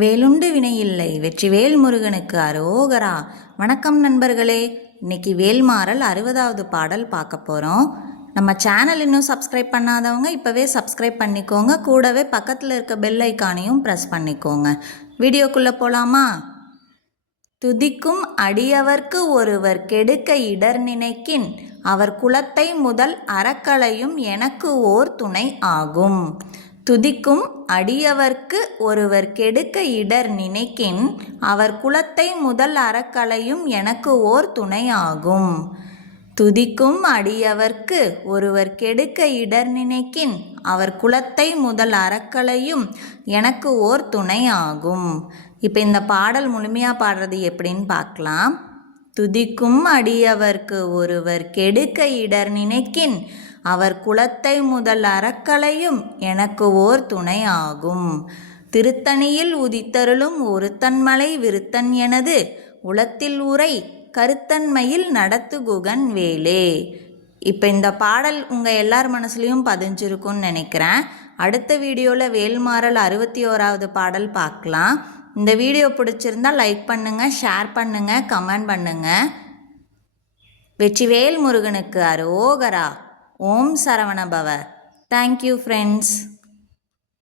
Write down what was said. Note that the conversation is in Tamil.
வேலுண்டு வினையில்லை வெற்றிவேல் முருகனுக்கு அரோகரா. வணக்கம் நண்பர்களே, இன்னைக்கு வேல்மாறல் 60வது பாடல் பார்க்க போகிறோம். நம்ம சேனல் இன்னும் சப்ஸ்கிரைப் பண்ணாதவங்க இப்போவே சப்ஸ்கிரைப் பண்ணிக்கோங்க. கூடவே பக்கத்தில் இருக்க பெல் ஐக்கானையும் ப்ரெஸ் பண்ணிக்கோங்க. வீடியோக்குள்ளே போகலாமா? துதிக்கும் அடியவர்க்கு ஒருவர் கெடுக்க இடர் நினைக்கின் அவர் குலத்தை முதல் அறக்களையும் எனக்கு ஓர் துணை ஆகும். துதிக்கும் அடியவர்க்கு ஒருவர் கெடுக்க இடர் நினைக்கின் அவர் குலத்தை முதல் அறக்களையும் எனக்கு ஓர் துணை ஆகும். துதிக்கும் அடியவர்க்கு ஒருவர் கெடுக்க இடர் நினைக்கின் அவர் குலத்தை முதல் அறக்களையும் எனக்கு ஓர் துணை ஆகும். இப்போ இந்த பாடல் முழுமையாக பாடுறது எப்படின்னு பார்க்கலாம். துதிக்கும் அடியவர்க்கு ஒருவர் கெடுக்க இடர் நினைக்கின் அவர் குலத்தை முதல் அறக்களையும் எனக்கு ஓர் துணை ஆகும். திருத்தணியில் உதித்தருளும் ஒருத்தன்மலை விருத்தன் எனது உளத்தில் உரை கருத்தன்மையில் நடத்துகுகன் வேலே. இப்போ இந்த பாடல் உங்கள் எல்லார் மனசுலையும் பதிஞ்சிருக்கும்னு நினைக்கிறேன். அடுத்த வீடியோவில் வேல்மாறல் 61வது பாடல் பார்க்கலாம். இந்த வீடியோ பிடிச்சிருந்தால் லைக் பண்ணுங்கள், ஷேர் பண்ணுங்கள், கமெண்ட் பண்ணுங்கள். வெற்றிவேல் முருகனுக்கு அரோகரா. ஓம் சரவணபவ. Thank you friends.